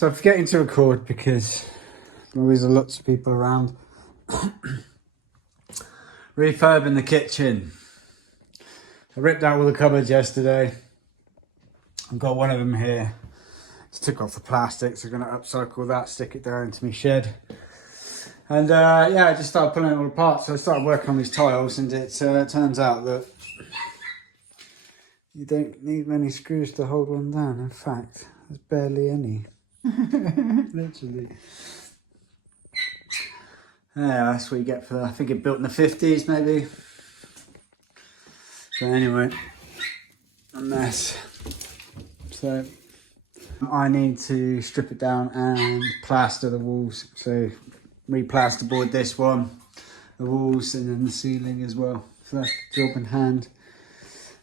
So I'm forgetting to record because there always are lots of people around. Refurbing the kitchen. I ripped out all the cupboards yesterday. I've got one of them here. Just took off the plastic, so I'm going to upcycle that, stick it down into my shed. And yeah, I just started pulling it all apart. So I started working on these tiles, and it turns out that you don't need many screws to hold one down. In fact, there's barely any. Literally. Yeah, that's what you get for that. I think it built in the 50s maybe. So anyway, a mess. So I need to strip it down and plaster the walls. So re-plasterboard this one, the walls, and then the ceiling as well. So that's the job in hand.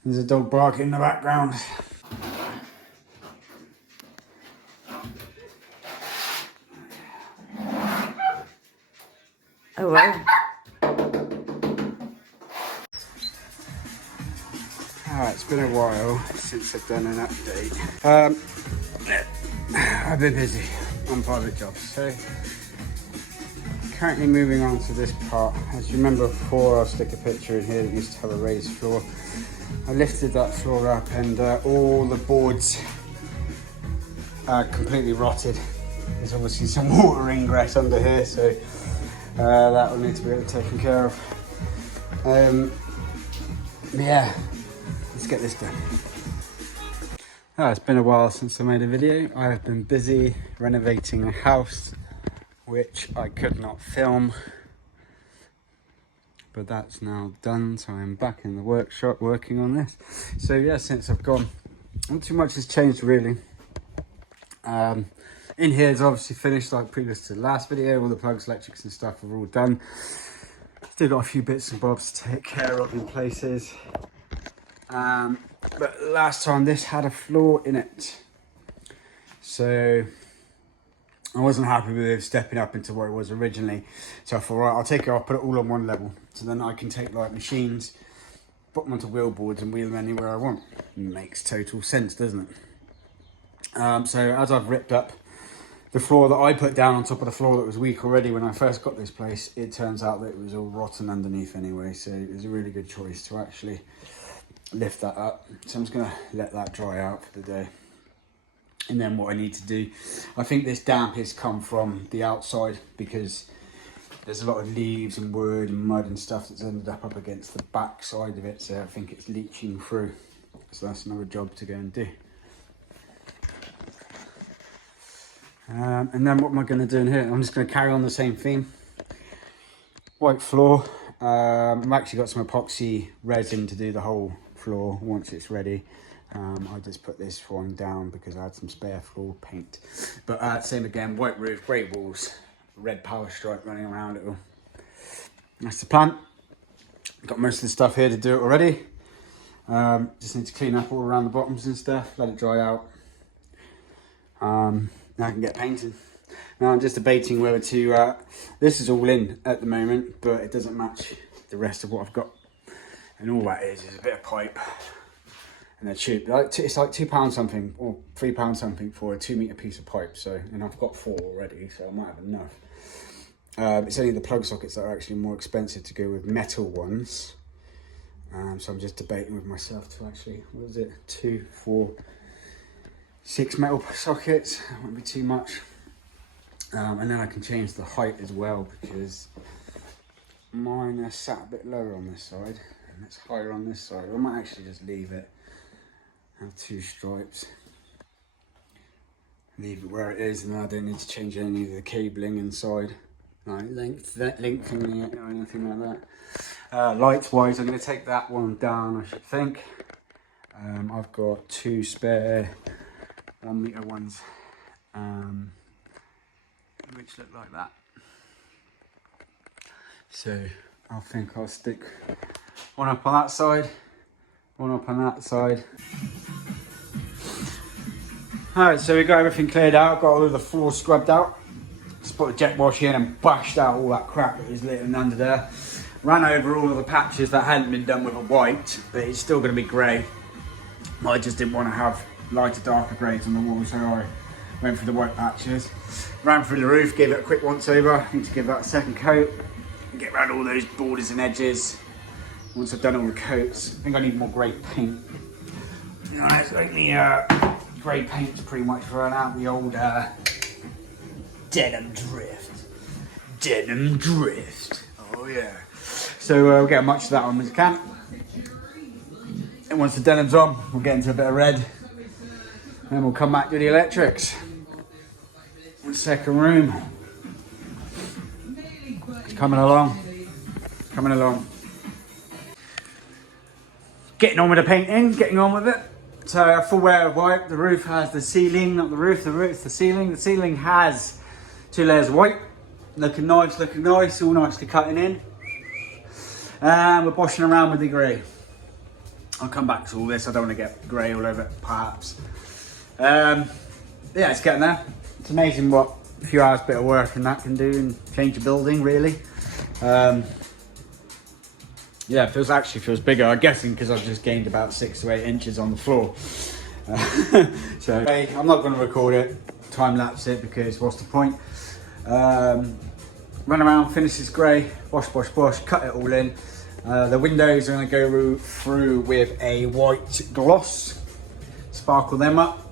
There's a dog barking in the background. Oh wow. It's been a while since I've done an update. I've been busy on private jobs, so currently moving on to this part. As you remember before, I'll stick a picture in here that used to have a raised floor. I lifted that floor up and all the boards are completely rotted. There's obviously some water ingress under here, so that will need to be taken care of. Yeah, let's get this done. It's been a while since I made a video. I have been busy renovating a house, which I could not film, but that's now done. So I'm back in the workshop working on this. So yeah, since I've gone, not too much has changed really. In here is obviously finished like previous to the last video. All the plugs, electrics and stuff are all done. Still got a few bits and bobs to take care of in places. But last time this had a flaw in it. So I wasn't happy with it stepping up into where it was originally. So I thought, right, I'll take it off, put it all on one level. So then I can take like machines, put them onto wheel boards and wheel them anywhere I want. Makes total sense, doesn't it? So as I've ripped up the floor that I put down on top of the floor that was weak already when I first got this place, it turns out that it was all rotten underneath anyway. So it was a really good choice to actually lift that up. So I'm just gonna let that dry out for the day. And then what I need to do, I think this damp has come from the outside because there's a lot of leaves and wood and mud and stuff that's ended up against the back side of it. So I think it's leaching through. So that's another job to go and do. And then what am I going to do in here? I'm just going to carry on the same theme. White floor. I've actually got some epoxy resin to do the whole floor once it's ready. I just put this one down because I had some spare floor paint. But same again, white roof, grey walls, red power stripe running around it all. That's the plan. Got most of the stuff here to do it already. Just need to clean up all around the bottoms and stuff, let it dry out. Now I can get painting. Now I'm just debating whether to, this is all in at the moment, but it doesn't match the rest of what I've got. And all that is a bit of pipe and a tube. It's like £2 something or £3 something for a 2 metre piece of pipe. So, and I've got 4 already, so I might have enough. It's only the plug sockets that are actually more expensive to go with metal ones. So I'm just debating with myself to actually, what is it, 2, 4, 6 metal sockets. That won't be too much. And then I can change the height as well because mine are sat a bit lower on this side and it's higher on this side. I might actually just leave it, have 2 stripes, leave it where it is, and then I don't need to change any of the cabling inside, like lengthening it or anything like that. Lights wise, I'm going to take that one down, I should think. I've got 2 spare 1 metre ones, which look like that. So I think I'll stick one up on that side, one up on that side. Alright, so we got everything cleared out, got all of the floor scrubbed out. Just put the jet wash in and bashed out all that crap that was littered under there. Ran over all of the patches that hadn't been done with a white, but it's still going to be grey. I just didn't want to have lighter, darker greys on the wall, so I Went through the white patches, ran through the roof, gave it a quick once over. Need to give that a second coat, get around all those borders and edges. Once I've done all the coats, I think I need more grey paint. You know, I think the grey paint's pretty much run out. The old denim drift. Denim drift. Oh yeah. So we'll get as much of that on as we can. And once the denim's on, we'll get into a bit of red. And we'll come back to the electrics. Second room. It's coming along. Coming along. Getting on with the painting, getting on with it. So full wear of white. The roof has the ceiling, not the roof, the ceiling. The ceiling has 2 layers of white. Looking nice, all nicely cutting in. And we're boshing around with the grey. I'll come back to all this, I don't want to get grey all over it, perhaps. Yeah, it's getting there. It's amazing what a few hours bit of work and that can do and change a building, really. Yeah, it feels bigger, I'm guessing, because I've just gained about 6 to 8 inches on the floor. So I'm not going to record it, time lapse it, because what's the point? Run around, finish this grey, wash, cut it all in. The windows are going to go through with a white gloss, sparkle them up.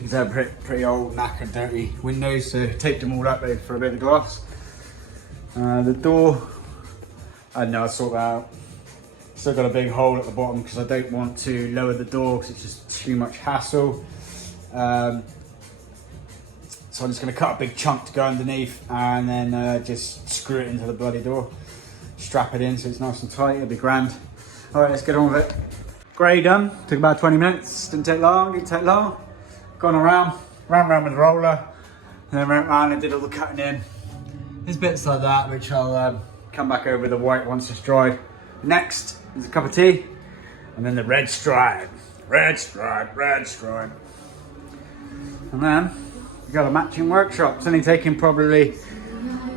These are pretty old, knackered, dirty windows, so taped them all up there for a bit of gloss. The door, I don't know, I'll sort that out. Still got a big hole at the bottom because I don't want to lower the door because it's just too much hassle. So I'm just going to cut a big chunk to go underneath and then just screw it into the bloody door. Strap it in so it's nice and tight, it'll be grand. All right, let's get on with it. Grey done, took about 20 minutes, didn't take long. Gone around with the roller, and then went around and did all the cutting in. There's bits like that which I'll come back over the white once it's dried. Next is a cup of tea, and then the red stripe. And then we got a matching workshop. It's only taking probably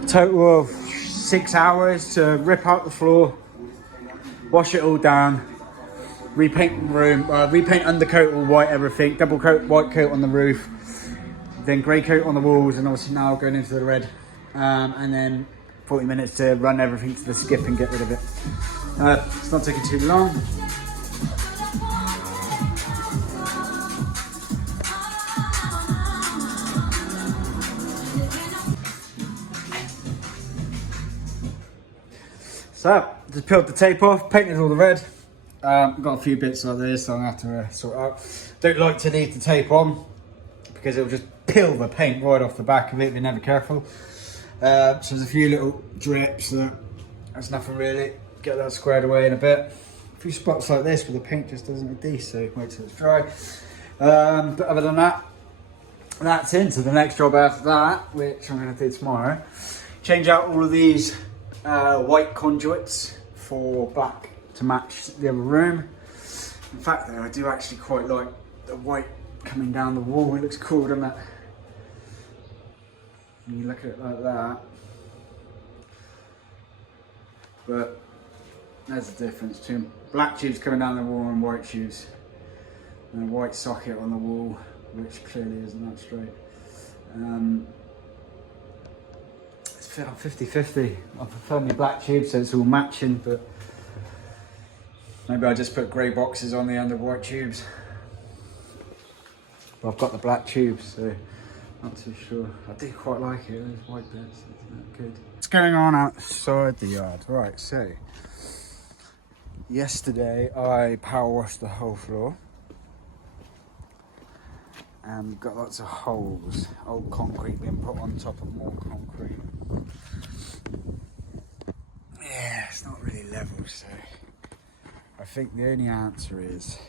a total of 6 hours to rip out the floor, wash it all down, repaint the room, repaint undercoat all white, everything, double coat, white coat on the roof, then grey coat on the walls, and obviously now going into the red, and then 40 minutes to run everything to the skip and get rid of it. It's not taking too long. So, just peeled the tape off, painted all the red. Got a few bits like this, so I'm going to have to sort out. Don't like to leave the tape on because it'll just peel the paint right off the back of it if you're never careful. So there's a few little drips, that's nothing really. Get that squared away in a bit. A few spots like this where the paint just doesn't look decent, so wait till it's dry. But other than that, that's into the next job after that, which I'm going to do tomorrow. Change out all of these white conduits for black to match the other room. In fact though, I do actually quite like the white coming down the wall. It looks cool, doesn't it? When you look at it like that. But there's the difference between black tubes coming down the wall and white tubes. And a white socket on the wall, which clearly isn't that straight. It's 50-50. I prefer my black tube so it's all matching, but maybe I just put grey boxes on the end of white tubes. But I've got the black tubes, so not too sure. I do quite like it, those white bits, it's good. What's going on outside the yard? Right, so yesterday I power washed the whole floor. And we've got lots of holes, old concrete being put on top of more concrete. Yeah, it's not really level, so I think the only answer is,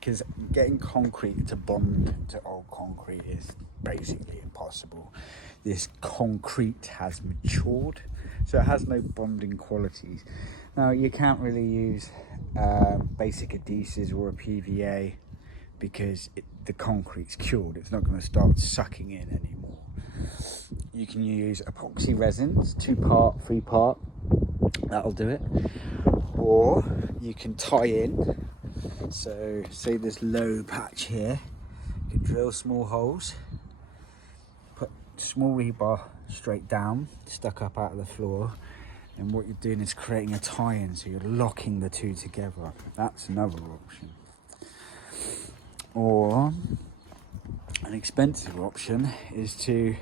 because getting concrete to bond to old concrete is basically impossible. This concrete has matured, so it has no bonding qualities. Now, you can't really use basic adhesives or a PVA because the concrete's cured. It's not going to start sucking in anymore. You can use epoxy resins, 2-part, 3-part, that'll do it. Or you can tie in, so say this low patch here, You can drill small holes, put small rebar straight down, stuck up out of the floor, and what you're doing is creating a tie-in, so you're locking the two together. That's another option. Or an expensive option is to,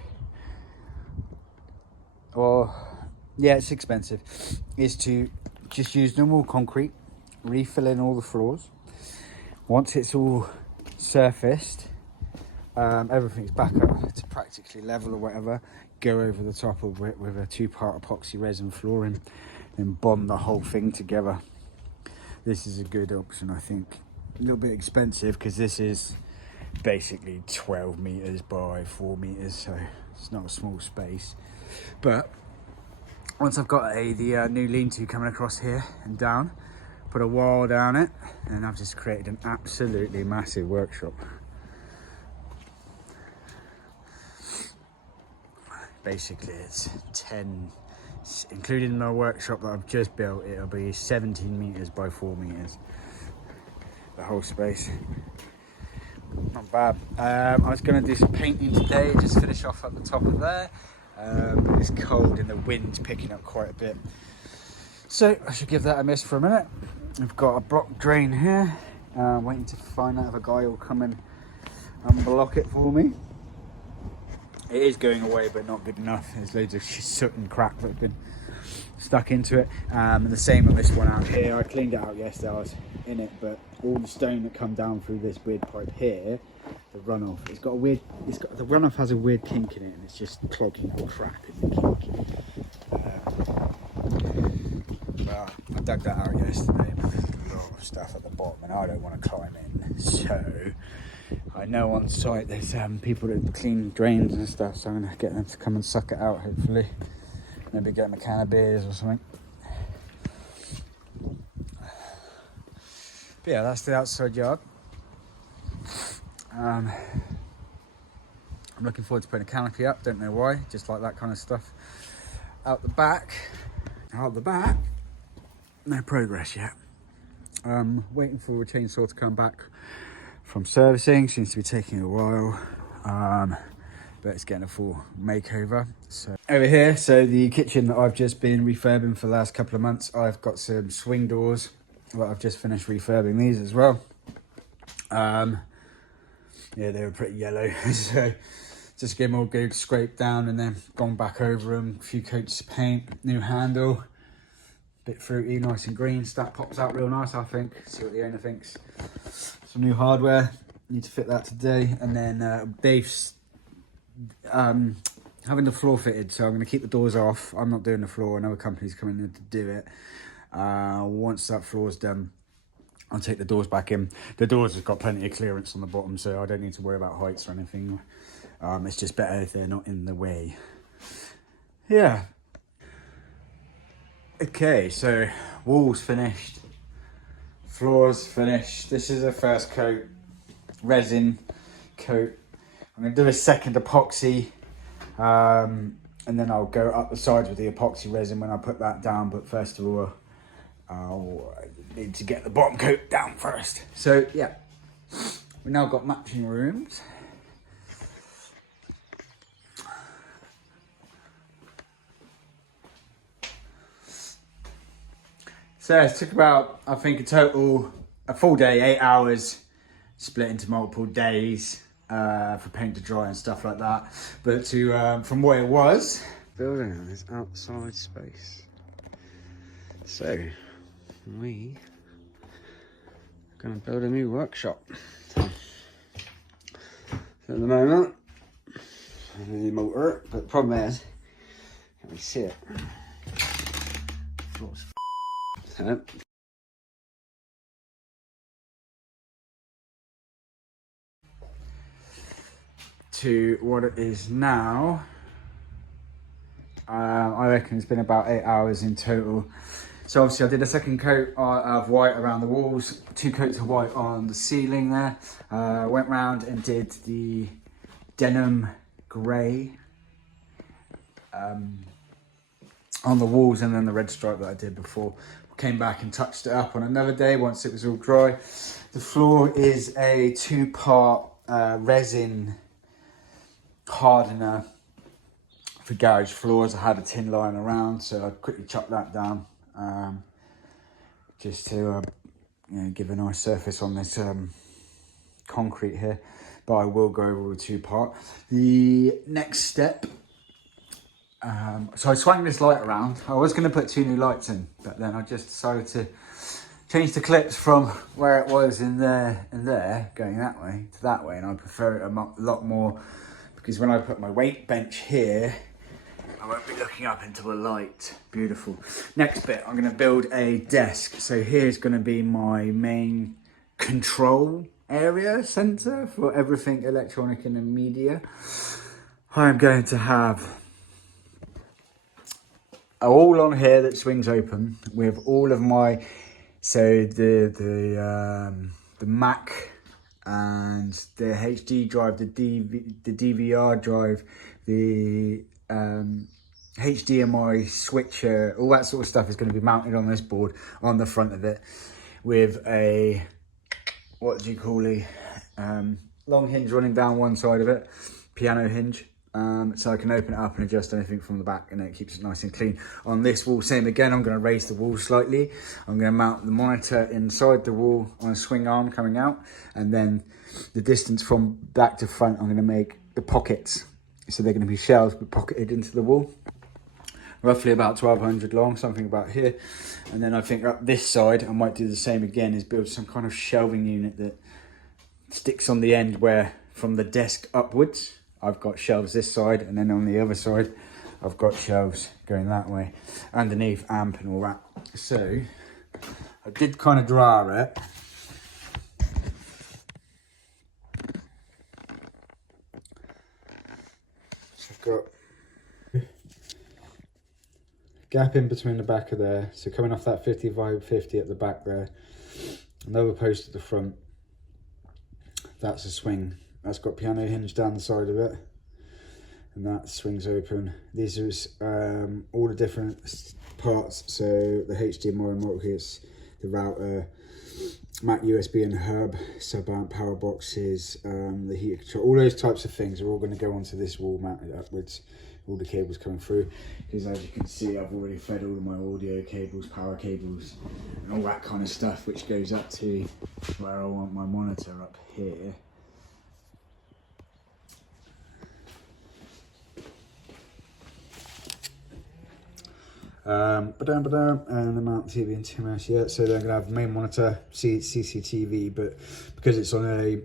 it's expensive, is to just use normal concrete, refill in all the floors. Once it's all surfaced, everything's back up to practically level or whatever, go over the top of it with a 2-part epoxy resin flooring and bond the whole thing together. This is a good option, I think. A little bit expensive because this is basically 12 meters by 4 meters, so it's not a small space. But once I've got the new lean-to coming across here and down, put a wall down it, and I've just created an absolutely massive workshop. Basically it's 10, including my workshop that I've just built, it'll be 17 meters by 4 meters, the whole space. Not bad. I was going to do some painting today, just finish off at the top of there, but it's cold and the wind's picking up quite a bit, so I should give that a miss for a minute. I've got a block drain here, waiting to find out if a guy will come and unblock it for me. It is going away, but not good enough. There's loads of soot and crap that's been stuck into it. And the same on this one out here. I cleaned it out yesterday, I was in it, but all the stone that come down through this weird pipe here, the runoff, the runoff has a weird kink in it, and it's just clogging the crap in the kink. Well, I dug that out yesterday, but there's a lot of stuff at the bottom, and I don't want to climb in. So I know on site there's people that clean drains and stuff, so I'm going to get them to come and suck it out, hopefully. Maybe get them a can of beers or something. But yeah, that's the outside yard. I'm looking forward to putting a canopy up, don't know why, just like that kind of stuff. Out the back, no progress yet. Waiting for a chainsaw to come back from servicing, seems to be taking a while, but it's getting a full makeover. So over here, so the kitchen that I've just been refurbing for the last couple of months, I've got some swing doors that I've just finished refurbing these as well. Yeah, they were pretty yellow, so just get them all good, scraped down, and then gone back over them, a few coats of paint, new handle, bit fruity, nice and green. That pops out real nice, I think. See what the owner thinks. Some new hardware, need to fit that today, and then Dave's having the floor fitted, so I'm going to keep the doors off. I'm not doing the floor, another company's coming in to do it. Once that floor's done, I'll take the doors back in. The doors have got plenty of clearance on the bottom, so I don't need to worry about heights or anything. It's just better if they're not in the way. Yeah. Okay, so walls finished, floors finished. This is a first coat, resin coat. I'm going to do a second epoxy, and then I'll go up the sides with the epoxy resin when I put that down. But first of all, I'll need to get the bottom coat down first. So yeah, we've now got matching rooms. So it took about, I think, a full day, 8 hours, split into multiple days for paint to dry and stuff like that. But from what it was, building on this outside space. So we are going to build a new workshop. So at the moment, I need a motor, but the problem is, can we see it? Floor's to what it is now. I reckon it's been about 8 hours in total. So obviously I did a second coat of white around the walls, 2 coats of white on the ceiling there. Went round and did the denim grey on the walls, and then the red stripe that I did before. Came back and touched it up on another day once it was all dry. The floor is a 2-part resin hardener for garage floors. I had a tin lying around, so I quickly chopped that down just to give a nice surface on this concrete here. But I will go over the two-part. The next step, so I swung this light around. I was going to put 2 new lights in, but then I just decided to change the clips from where it was in there and there, going that way to that way, and I prefer it a lot more, because when I put my weight bench here, I won't be looking up into a light. Beautiful. Next bit, I'm going to build a desk. So here's going to be my main control area center for everything electronic and media. I'm going to have all on here that swings open with all of my, so the Mac and the HD drive, the DVR drive, the HDMI switcher, all that sort of stuff is going to be mounted on this board on the front of it with a, what do you call it, long hinge running down one side of it, piano hinge, so I can open it up and adjust anything from the back, and it keeps it nice and clean. On this wall, same again, I'm going to raise the wall slightly. I'm going to mount the monitor inside the wall on a swing arm coming out, and then the distance from back to front, I'm going to make the pockets. So they're going to be shelves but pocketed into the wall, roughly about 1200 long, something about here. And then I think up this side, I might do the same again, is build some kind of shelving unit that sticks on the end, where from the desk upwards, I've got shelves this side, and then on the other side, I've got shelves going that way, underneath amp and all that. So I did kind of draw it. Got gap in between the back of there, so coming off that 50 by 50 at the back there, another post at the front. That's a swing. That's got piano hinge down the side of it, and that swings open. These are all the different parts, so the HDMI multi-kits, the router, Mac USB and hub, sub-amp power boxes, the heater control, all those types of things are all going to go onto this wall mounted upwards, all the cables coming through, because as you can see, I've already fed all of my audio cables, power cables, and all that kind of stuff, which goes up to where I want my monitor up here. And the mount TV and TMS, yeah, so they're gonna have main monitor, CCTV, but because it's on a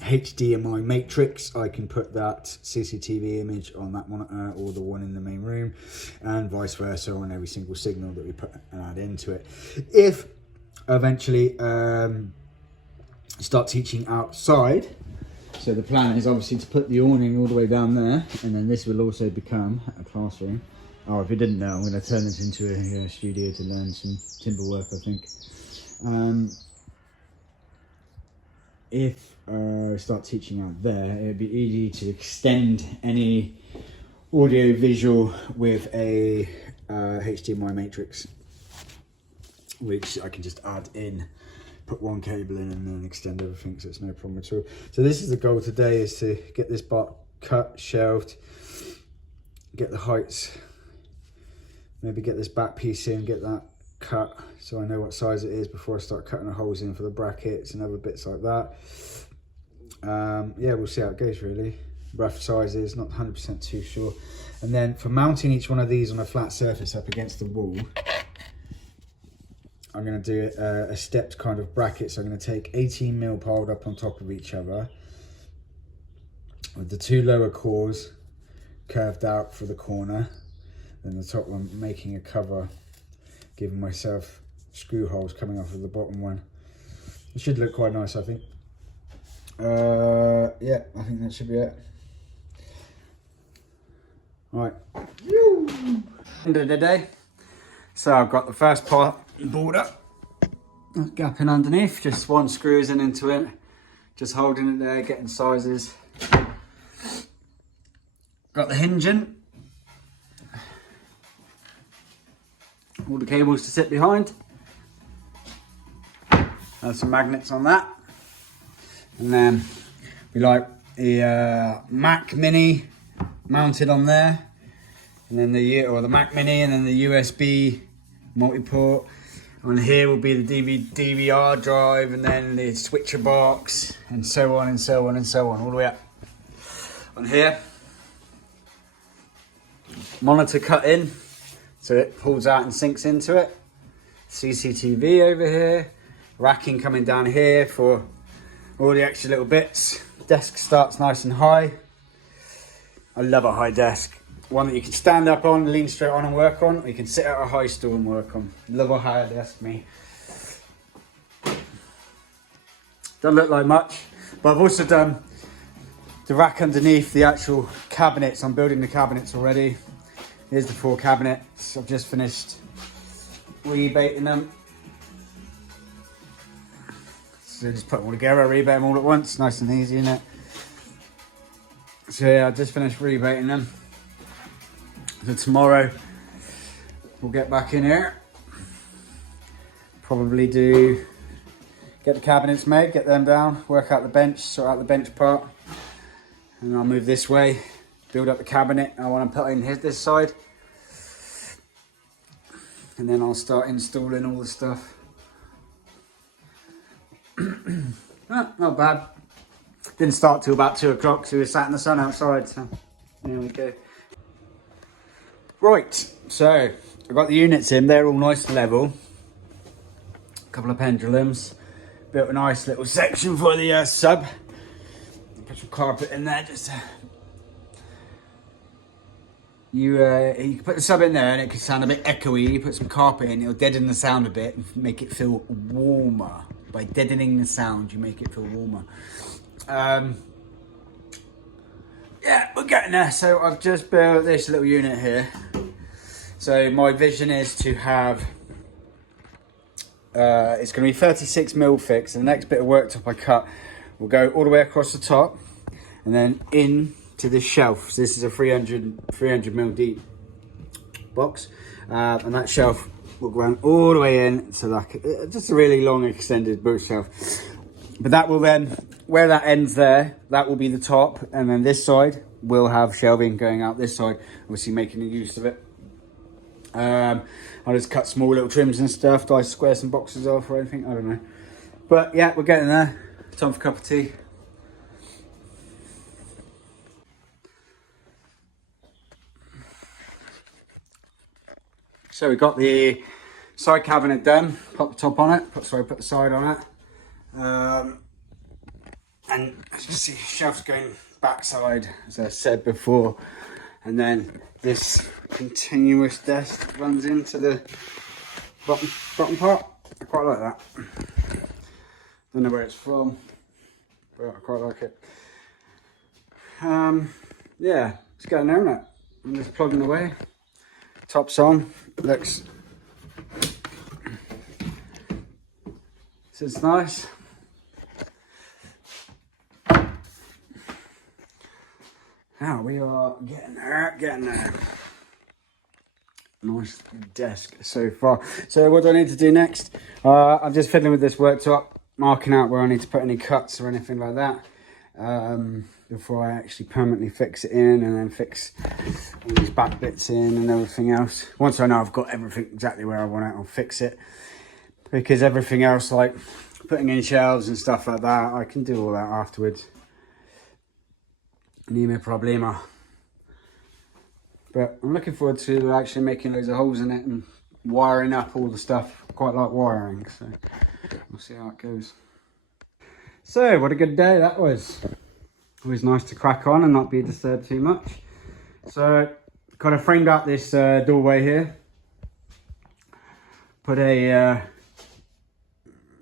HDMI matrix, I can put that CCTV image on that monitor or the one in the main room, and vice versa on every single signal that we put and add into it. If eventually start teaching outside, so the plan is obviously to put the awning all the way down there, and then this will also become a classroom. Oh, if you didn't know, I'm going to turn this into a studio to learn some timber work, I think. If I start teaching out there, it'd be easy to extend any audio visual with a HDMI matrix, which I can just add in, put one cable in and then extend everything, so it's no problem at all. So this is the goal today, is to get this part cut, shelved, get the heights, maybe get this back piece in, get that cut so I know what size it is before I start cutting the holes in for the brackets and other bits like that. Yeah, we'll see how it goes really. Rough sizes, not 100% too sure. And then for mounting each one of these on a flat surface up against the wall, I'm going to do a stepped kind of bracket. So I'm going to take 18mm piled up on top of each other, with the 2 lower cores curved out for the corner, then the top one making a cover, giving myself screw holes coming off of the bottom one. It should look quite nice, I think. Yeah, I think that should be it. Right, end of the day. So I've got the first part board up, gap in underneath, just 1 screws in into it, just holding it there, getting sizes. Got the hinge in, all the cables to sit behind, and some magnets on that, and then Be like the Mac Mini mounted on there, and then the Mac Mini, and then the USB multi-port. On here will be the DVR drive, and then the switcher box, and so on and so on and so on, all the way up. On here, monitor cut in, so it pulls out and sinks into it. CCTV over here, racking coming down here for all the extra little bits. Desk starts nice and high. I love a high desk. One that you can stand up on, lean straight on and work on, or you can sit at a high stool and work on. Love a high desk, me. Doesn't look like much, but I've also done the rack underneath the actual cabinets. I'm building the cabinets already. Here's the 4 cabinets. I've just finished rebaiting them. So just put them all together, rebate them all at once. Nice and easy, isn't it? So yeah, I just finished rebaiting them. So tomorrow we'll get back in here. Probably get the cabinets made, get them down, work out the bench, sort out the bench part. And I'll move this way, build up the cabinet I want to put in this side. And then I'll start installing all the stuff. Not bad. Didn't start till about 2 o'clock, so we were sat in the sun outside, so there we go. Right, so I've got the units in, they're all nice and level. A couple of pendulums. Built a nice little section for the sub. Put some carpet in there, just you can put the sub in there and it can sound a bit echoey. You put some carpet in, it'll deaden the sound a bit and make it feel warmer. By deadening the sound, you make it feel warmer. Yeah, we're getting there. So I've just built this little unit here. So my vision is to have, it's going to be 36 mil fixed. And the next bit of worktop I cut will go all the way across the top and then into this shelf. So this is a 300 mil deep box. And that shelf will go all the way in. So like just a really long extended bookshelf. But that will then, where that ends there, that will be the top. And then this side will have shelving going out this side, obviously making use of it. I'll just cut small little trims and stuff. Do I square some boxes off or anything? I don't know. But yeah, we're getting there. Time for a cup of tea. So we got the side cabinet done. Put the top on it. Put the side on it. And as you can see, shelves going backside, as I said before, and then this continuous desk runs into the bottom part. I quite like that. Don't know where it's from, but I quite like it. Yeah, it's getting there, isn't it? I'm just plugging away. Top's on. Looks. So it's nice. Now we are getting there. Nice desk so far. So what do I need to do next? I'm just fiddling with this worktop, marking out where I need to put any cuts or anything like that before I actually permanently fix it in, and then fix all these back bits in and everything else. Once I know I've got everything exactly where I want it, I'll fix it. Because everything else, like putting in shelves and stuff like that, I can do all that afterwards. Ni me problema. But I'm looking forward to actually making loads of holes in it and wiring up all the stuff. I quite like wiring, so we'll see how it goes. So what a good day that was. Always nice to crack on and not be disturbed too much. So kind of framed out this doorway here. Put a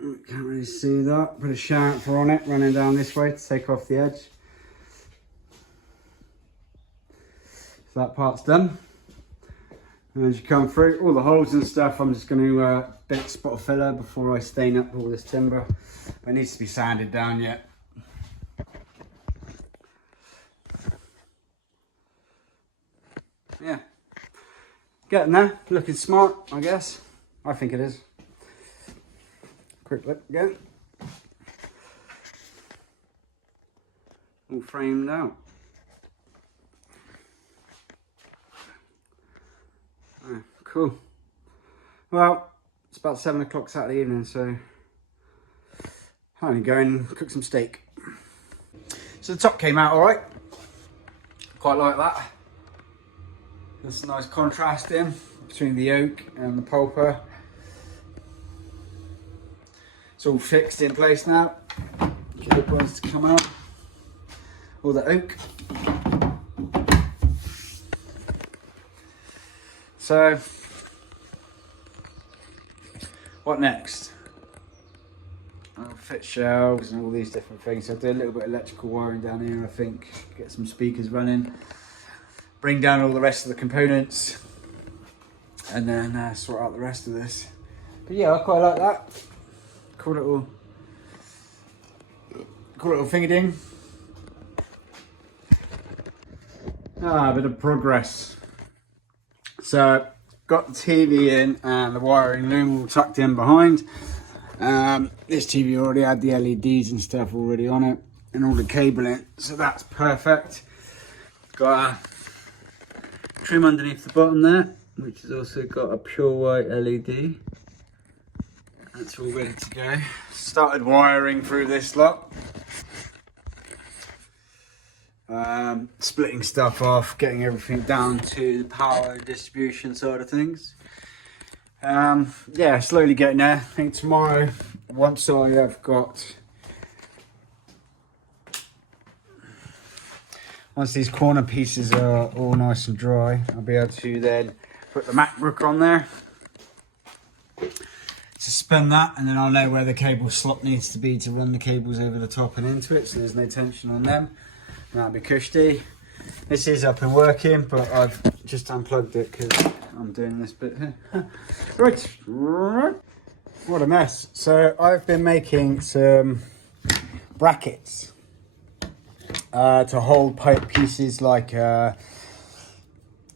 can't really see that. Put a chamfer on it running down this way to take off the edge. So that part's done. And as you come through, all the holes and stuff, I'm just going to bit spot of filler before I stain up all this timber. It needs to be sanded down yet. Yeah, getting there, looking smart, I guess. I think it is. Quick look again. framed out. Oh, cool. Well, it's about 7 o'clock Saturday evening, so I'm gonna go and cook some steak. So the top came out all right. Quite like that. There's a nice contrast in between the oak and the pulper. It's all fixed in place now. Get the ones to come out. All the oak. So, what next? I'll fit shelves and all these different things. I'll do a little bit of electrical wiring down here, I think. Get some speakers running. Bring down all the rest of the components. And then sort out the rest of this. But yeah, I quite like that. Cool little finger-ding. A bit of progress. So, got the TV in and the wiring loom all tucked in behind. This TV already had the LEDs and stuff already on it and all the cabling, so that's perfect. Got a trim underneath the bottom there, which has also got a pure white LED. That's all ready to go. Started wiring through this lot. Splitting stuff off, getting everything down to the power distribution side of things. Yeah, slowly getting there. I think tomorrow, once these corner pieces are all nice and dry, I'll be able to then put the MacBook on there, suspend that, and then I'll know where the cable slot needs to be to run the cables over the top and into it, so there's no tension on them. That'll be cushy. This is up and working, but I've just unplugged it because I'm doing this bit here. Right, what a mess. So I've been making some brackets to hold pieces like the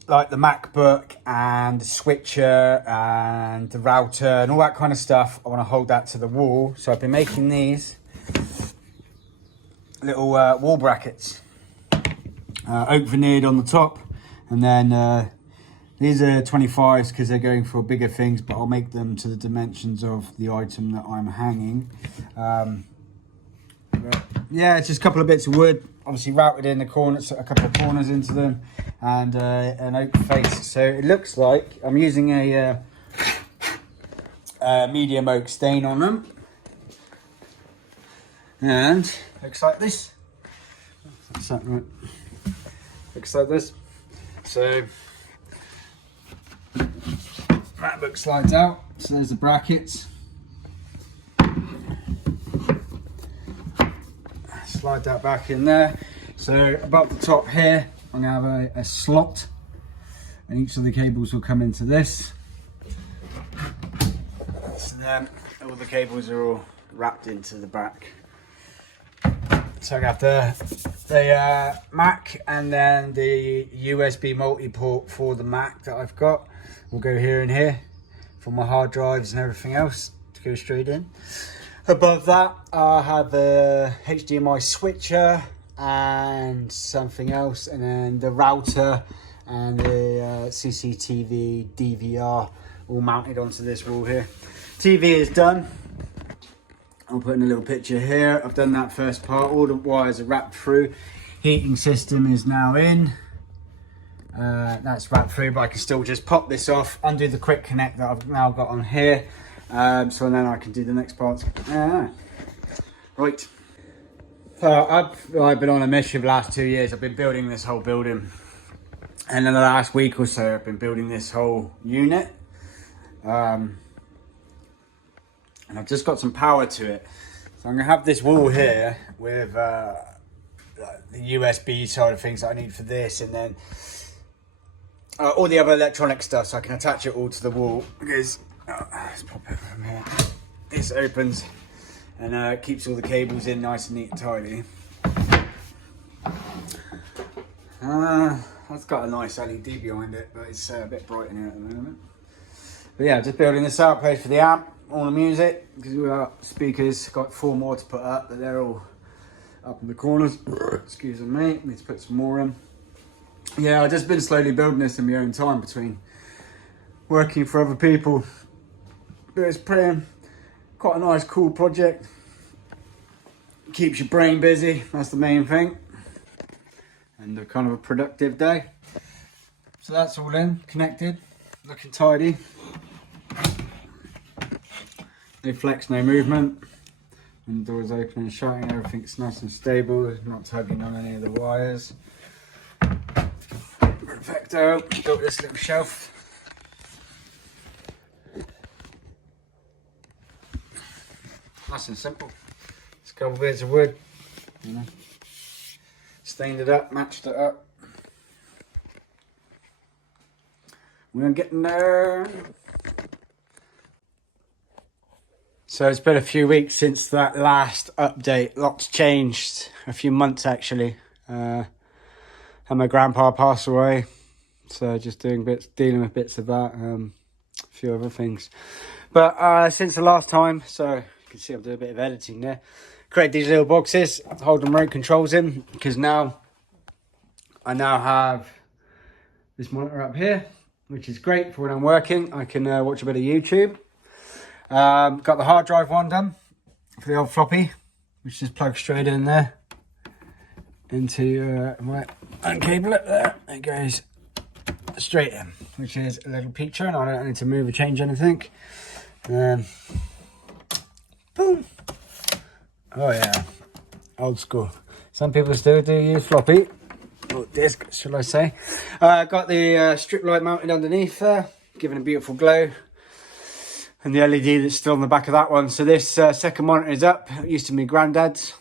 MacBook and the switcher and the router and all that kind of stuff. I want to hold that to the wall, so I've been making these little wall brackets. Oak veneered on the top, and then these are 25s because they're going for bigger things, but I'll make them to the dimensions of the item that I'm hanging. Yeah, it's just a couple of bits of wood, obviously routed in the corners, a couple of corners into them, and an oak face. So it looks like I'm using a medium oak stain on them, and looks like this. That's that right. Looks like this. So that book slides out. So there's the brackets. Slide that back in there. So above the top here, I'm gonna have a slot, and each of the cables will come into this. So then all the cables are all wrapped into the back. So I have the Mac and then the USB multi-port for the Mac that I've got will go here and here for my hard drives and everything else to go straight in. Above that I have the HDMI switcher and something else, and then the router and the CCTV DVR all mounted onto this wall here. TV is done. I'm putting a little picture here. I've done that first part. All the wires are wrapped through. Heating system is now in. That's wrapped through, but I can still just pop this off, undo the quick connect that I've now got on here. So then I can do the next parts. Right. So I've been on a mission for the last 2 years. I've been building this whole building. And in the last week or so, I've been building this whole unit. And I've just got some power to it. So I'm gonna have this wall here with the USB side of things that I need for this, and then all the other electronic stuff, so I can attach it all to the wall. Because let's pop it from here. This opens and keeps all the cables in nice and neat and tidy. That's got a nice LED behind it, but it's a bit bright in here at the moment. But yeah, just building this out, place for the amp, all the music, because we've got speakers, got 4 more to put up, but they're all up in the corners. Excuse me, need to put some more in. Yeah, I've just been slowly building this in my own time between working for other people. But it's quite a nice, cool project. Keeps your brain busy, that's the main thing. And a kind of a productive day. So that's all in, connected, looking tidy. No flex, no movement. And the doors open and shutting, everything's nice and stable, not tugging on any of the wires. Perfecto, built this little shelf. Nice and simple. Just a couple bits of wood, you know. Stained it up, matched it up. We're getting there. So it's been a few weeks since that last update. Lots changed. A few months actually. And my grandpa passed away. So just dealing with bits of that. A few other things. But since the last time, so you can see I'm doing a bit of editing there. Create these little boxes, hold the remote controls in, because now I have this monitor up here, which is great for when I'm working. I can watch a bit of YouTube. Got the hard drive one done for the old floppy, which just plugs straight in there into my uncable it there. It goes straight in, which is a little feature, and I don't need to move or change anything. Boom. Oh yeah, old school. Some people still do use floppy, or disc, shall I say. Got the strip light mounted underneath there, giving a beautiful glow. And the LED that's still on the back of that one. So this second monitor is up. It used to be granddad's.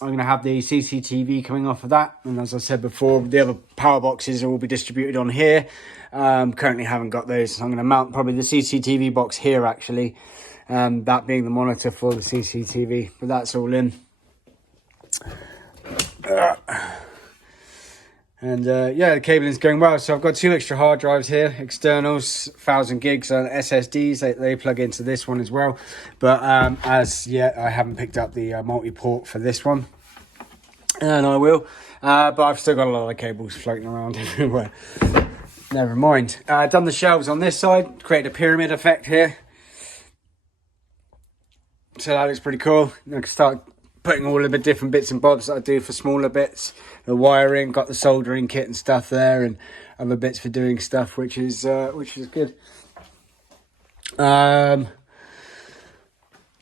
I'm going to have the CCTV coming off of that. And as I said before, the other power boxes will be distributed on here. Currently haven't got those. So I'm going to mount probably the CCTV box here actually. That being the monitor for the CCTV. But that's all in. And yeah, the cabling's going well. So I've got 2 extra hard drives here, externals, 1000 gigs and SSDs. They plug into this one as well. But as yet, I haven't picked up the multi-port for this one. And I will. But I've still got a lot of cables floating around everywhere. Never mind. Done the shelves on this side, created a pyramid effect here. So that looks pretty cool. I can start putting all of the different bits and bobs that I do for smaller bits. The wiring, got the soldering kit and stuff there, and other bits for doing stuff, which is good.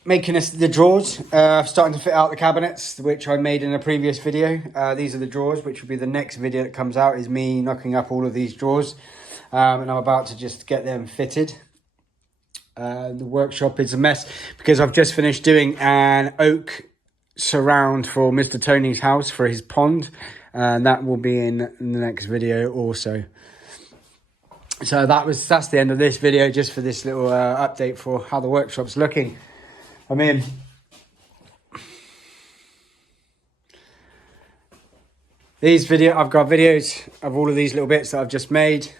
Making the drawers, starting to fit out the cabinets, which I made in a previous video. These are the drawers, which will be the next video that comes out, is me knocking up all of these drawers. And I'm about to just get them fitted. The workshop is a mess because I've just finished doing an oak surround for Mr. Tony's house for his pond, and that will be in the next video also. So that's the end of this video, just for this little update for how the workshop's looking. I mean, I've got videos of all of these little bits that I've just made.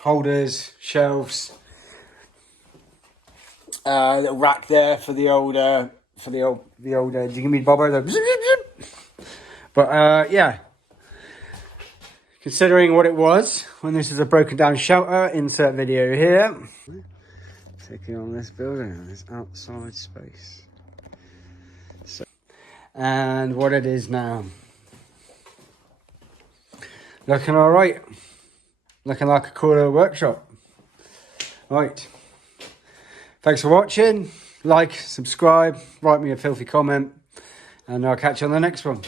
Holders, shelves, little rack there for the old jimmy bobber. But yeah, considering what it was when this is a broken down shelter, insert video here. Taking on this building and this outside space. So, and what it is now. Looking all right. Looking like a cool little workshop. Right. Thanks for watching. Like, subscribe, write me a filthy comment, and I'll catch you on the next one.